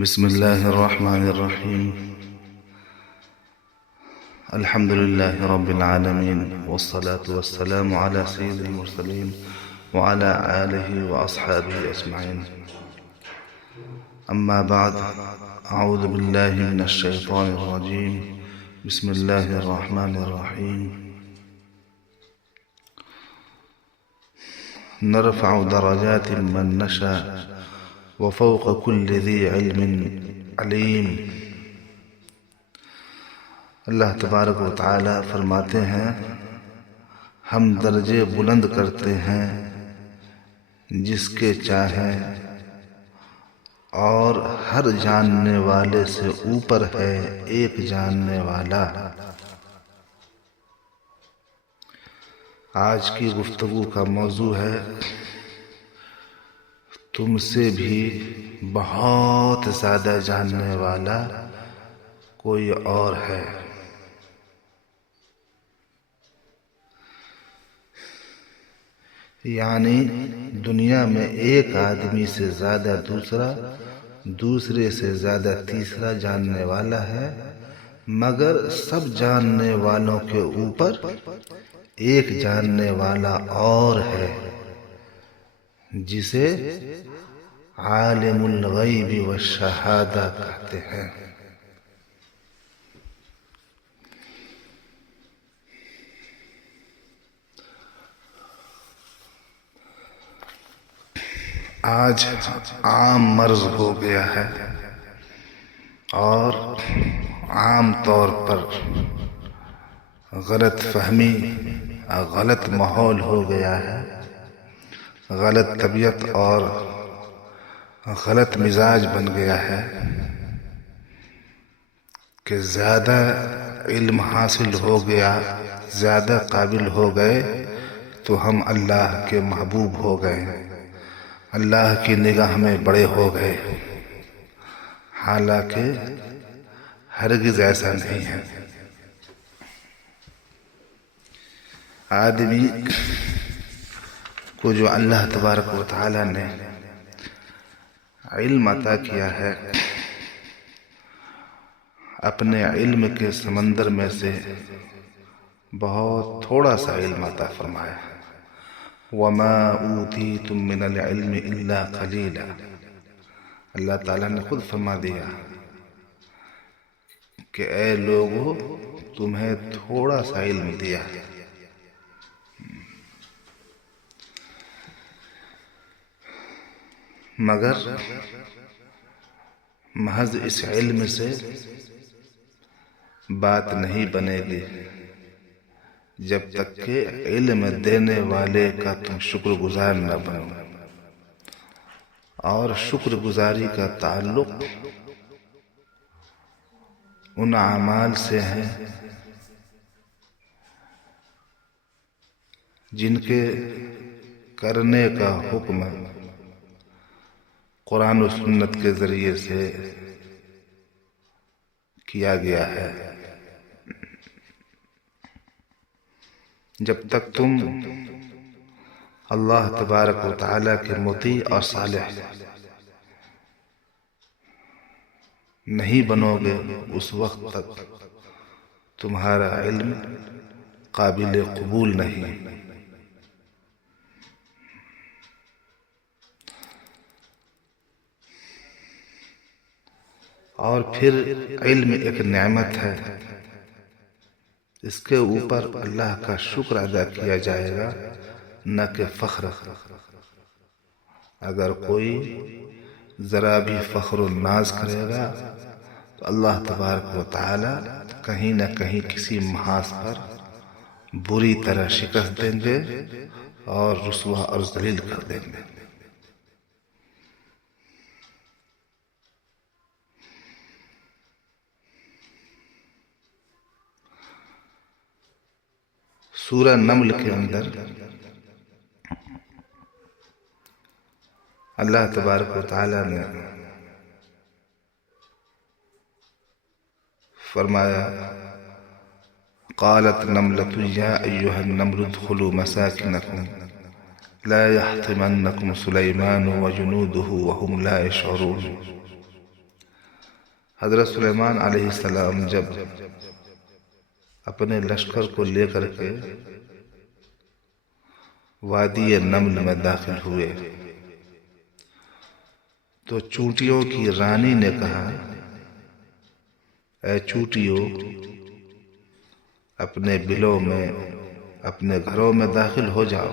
بسم الله الرحمن الرحيم. الحمد لله رب العالمين، والصلاة والسلام على سيد المرسلين وعلى آله وأصحابه أجمعين. أما بعد، أعوذ بالله من الشيطان الرجيم. بسم الله الرحمن الرحيم. نرفع درجات من نشاء وفوق كل ذي علم علیم. اللہ تبارک و تعالی فرماتے ہیں، ہم درجے بلند کرتے ہیں جس کے چاہیں، اور ہر جاننے والے سے اوپر ہے ایک جاننے والا. آج کی گفتگو کا موضوع ہے، تم سے بھی بہت زیادہ جاننے والا کوئی اور ہے. یعنی دنیا میں ایک آدمی سے زیادہ دوسرا، دوسرے سے زیادہ تیسرا جاننے والا ہے، مگر سب جاننے والوں کے اوپر ایک جاننے والا اور ہے، جسے عالم الغیب والشہادہ کہتے ہیں. آج عام مرض ہو گیا ہے اور عام طور پر غلط فہمی، غلط ماحول ہو گیا ہے، غلط طبیعت اور غلط مزاج بن گیا ہے کہ زیادہ علم حاصل ہو گیا، زیادہ قابل ہو گئے تو ہم اللہ کے محبوب ہو گئے، اللہ کی نگاہ میں بڑے ہو گئے. حالانکہ ہرگز ایسا نہیں ہے. آدمی کو جو اللہ تبارک و تعالی نے علم عطا کیا ہے، اپنے علم کے سمندر میں سے بہت تھوڑا سا علم عطا فرمایا. وَمَا أُوتِيتُم مِّنَ الْعِلْمِ إِلَّا قَلِيلًا. اللہ تعالیٰ نے خود فرما دیا کہ اے لوگو، تمہیں تھوڑا سا علم دیا. مگر محض اس علم سے بات نہیں بنے گی جب تک کہ علم دینے والے کا تم شکر گزار نہ بنو. اور شکر گزاری کا تعلق ان اعمال سے ہے جن کے کرنے کا حکم قرآن و سنت کے ذریعے سے کیا گیا ہے. جب تک تم اللہ تبارک و تعالی کے مطیع اور صالح نہیں بنو گے، اس وقت تک تمہارا علم قابل قبول نہیں. اور پھر علم ایک نعمت ہے، اس کے اوپر اللہ کا شکر ادا کیا جائے گا، نہ کہ فخر. اگر کوئی ذرا بھی فخر و ناز کرے گا تو اللہ تبارک و تعالی کہیں نہ کہیں کسی محاذ پر بری طرح شکست دیں گے اور رسوا اور ذلیل کر دیں گے. سورہ نمل کے اندر اللہ تبارک و تعالی نے فرمایا، قالت نملة یا ایہا النمل ادخلوا مساکنکم لا يحطمنکم سلیمان وجنودہ وهم لا يشعرون. حضرت سلیمان علیہ السلام جب اپنے لشکر کو لے کر کے وادی نمل میں داخل ہوئے تو چونٹیوں کی رانی نے کہا، اے چونٹیوں، اپنے بلوں میں، اپنے گھروں میں داخل ہو جاؤ،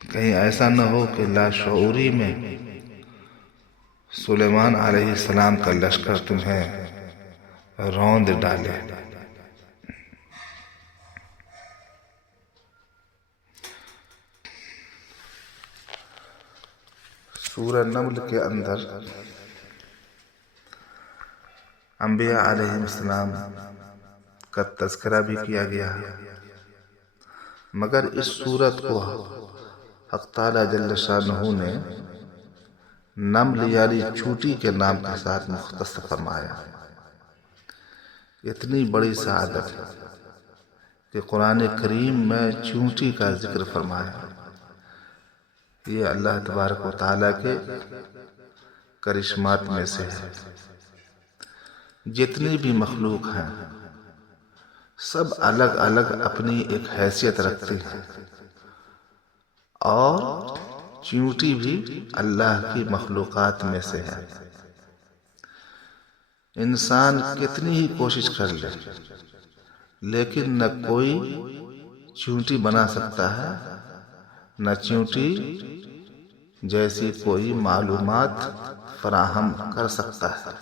کہیں ایسا نہ ہو کہ لاشعوری میں سلیمان علیہ السلام کا لشکر تمہیں روند ڈالے۔ سورہ نمل کے اندر انبیاء علیہ السلام کا تذکرہ بھی کیا گیا ہے، مگر اس سورت کو حق تعالی جل شانہ نے نمل یعنی چونٹی کے نام کے ساتھ مختص فرمایا۔ اتنی بڑی سعادت کہ قرآن کریم میں چونٹی کا ذکر فرمایا، یہ اللہ تبارک و تعالیٰ کے کرشمات میں سے ہے۔ جتنی بھی مخلوق ہیں سب الگ الگ اپنی ایک حیثیت رکھتی ہیں، اور چونٹی بھی اللہ کی مخلوقات میں سے ہے۔ انسان کتنی ہی کوشش کر لے لیکن نہ کوئی چونٹی بنا سکتا ہے، نہ چونٹی جیسی کوئی معلومات فراہم کر سکتا ہے۔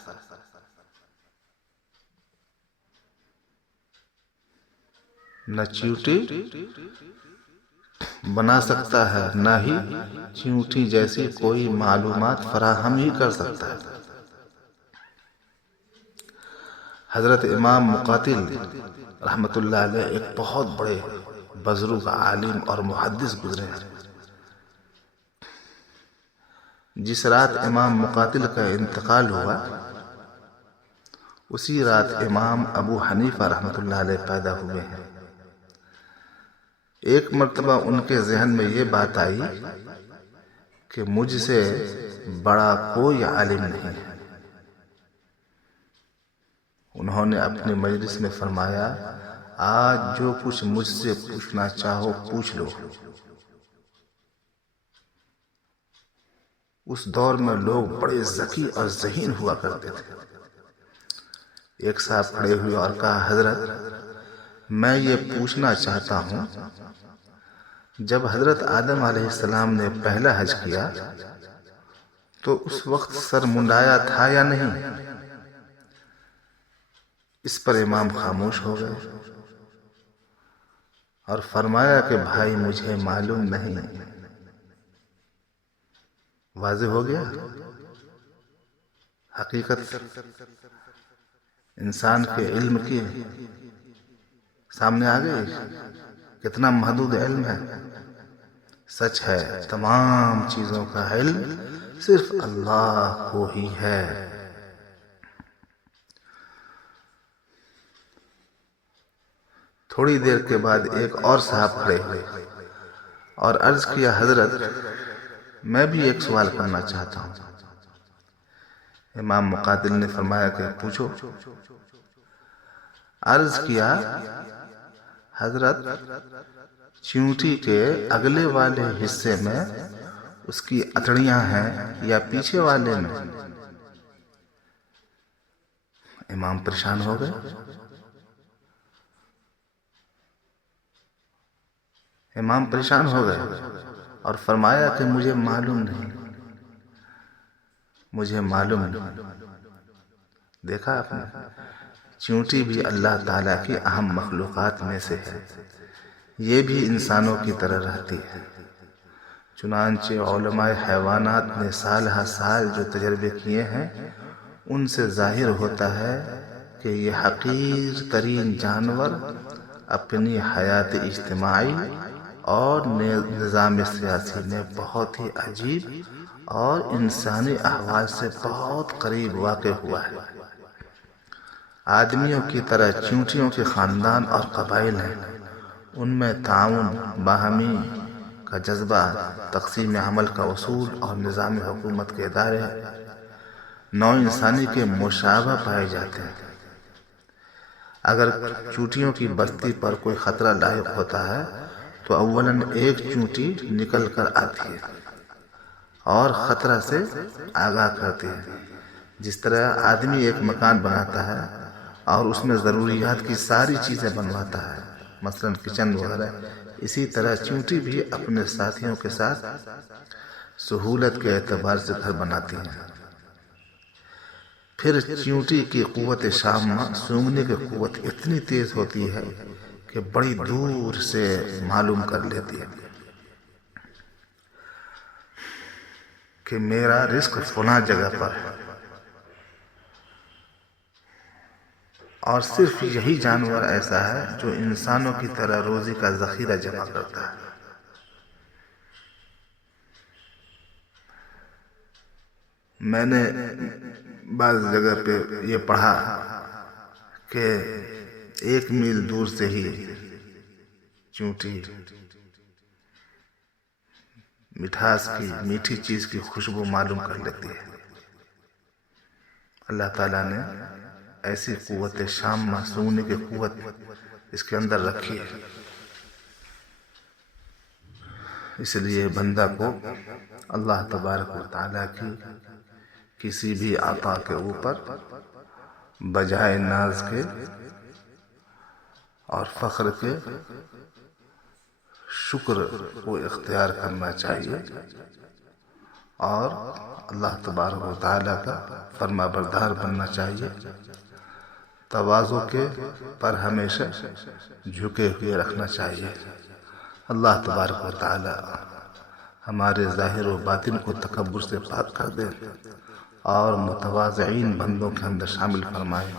نہ چونٹی بنا سکتا ہے، نہ ہی چونٹی جیسی کوئی معلومات فراہم ہی کر سکتا ہے۔ حضرت امام مقاتل رحمت اللہ علیہ ایک بہت بڑے بزرگ عالم اور محدث گزرے ہیں۔ جس رات امام مقاتل کا انتقال ہوا اسی رات امام ابو حنیفہ رحمت اللہ علیہ پیدا ہوئے ہیں۔ ایک مرتبہ ان کے ذہن میں یہ بات آئی کہ مجھ سے بڑا کوئی عالم نہیں ہے۔ انہوں نے اپنی مجلس میں فرمایا، آج جو کچھ مجھ سے پوچھنا چاہو پوچھ لو۔ اس دور میں لوگ بڑے ذکی اور ذہین ہوا کرتے تھے۔ ایک صاحب کھڑے ہوئے اور کہا، حضرت میں یہ پوچھنا چاہتا ہوں، جب حضرت آدم علیہ السلام نے پہلا حج کیا تو اس وقت سر منڈایا تھا یا نہیں؟ اس پر امام خاموش ہو گئے اور فرمایا کہ بھائی مجھے معلوم نہیں۔ واضح ہو گیا، حقیقت انسان کے علم کی سامنے آ گئی، کتنا محدود علم ہے۔ سچ ہے تمام چیزوں کا علم صرف اللہ کو ہی ہے۔ تھوڑی دیر کے بعد ایک اور صاحب کھڑے ہوئے اور عرض کیا، حضرت میں بھی ایک سوال کرنا چاہتا ہوں۔ امام مقاتل نے فرمایا کہ پوچھو۔ عرض کیا، حضرت چونٹی کے اگلے والے حصے میں اس کی اتڑیاں ہیں یا پیچھے والے میں؟ امام پریشان ہو گئے۔ امام پریشان ہو گئے اور فرمایا کہ مجھے معلوم نہیں، مجھے معلوم نہیں۔ دیکھا آپ نے، چونٹی بھی اللہ تعالیٰ کی اہم مخلوقات میں سے ہے، یہ بھی انسانوں کی طرح رہتی ہے۔ چنانچہ علماء حیوانات نے سال ہر سال جو تجربے کیے ہیں ان سے ظاہر ہوتا ہے کہ یہ حقیر ترین جانور اپنی حیات اجتماعی اور نظام سیاسی میں بہت ہی عجیب اور انسانی احوال سے بہت قریب واقع ہوا ہے۔ آدمیوں کی طرح چونٹیوں کے خاندان اور قبائل ہیں، ان میں تعاون، باہمی کا جذبہ، تقسیم عمل کا اصول اور نظام حکومت کے ادارے ہیں۔ نو انسانی کے مشابہ پائے جاتے ہیں۔ اگر چونٹیوں کی بستی پر کوئی خطرہ لاحق ہوتا ہے تو اولاً ایک چونٹی نکل کر آتی ہے اور خطرہ سے آگاہ کرتی ہے۔ جس طرح آدمی ایک مکان بناتا ہے اور اس میں ضروریات کی ساری چیزیں بنواتا ہے، مثلاً کچن وغیرہ، اسی طرح چونٹی بھی اپنے ساتھیوں کے ساتھ سہولت کے اعتبار سے گھر بناتی ہیں۔ پھر چونٹی کی قوت شامہ سونگنے کی قوت اتنی تیز ہوتی ہے کہ بڑی دور سے معلوم کر لیتی ہے کہ میرا رزق فلاں جگہ پر ہے، اور صرف یہی جانور ایسا ہے جو انسانوں کی طرح روزی کا ذخیرہ جمع کرتا ہے۔ میں نے بعض جگہ پہ یہ پڑھا کہ 1 میل دور سے ہی چونٹی مٹھاس کی، میٹھی چیز کی خوشبو معلوم کر لیتی ہے۔ اللہ تعالیٰ نے ایسی قوت شامہ سونگنے کی قوت اس کے اندر رکھی ہے۔ اس لیے بندہ کو اللہ تبارک و تعالیٰ کی کسی بھی عطا کے اوپر بجائے ناز کے اور فخر کے شکر کو اختیار کرنا چاہیے اور اللہ تبارک و تعالیٰ کا فرما بردار بننا چاہیے، تواضع کے پر ہمیشہ جھکے ہوئے رکھنا چاہیے۔ اللہ تبارک و تعالیٰ ہمارے ظاہر و باطن کو تکبر سے پاک کر دے اور متواضعین بندوں کے اندر شامل فرمائے،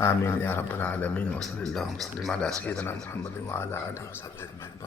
آمین یا رب العالمین۔ وصلی اللہ وسلم علی سیدنا محمد وعلی آلہ وصحبہ اجمعین۔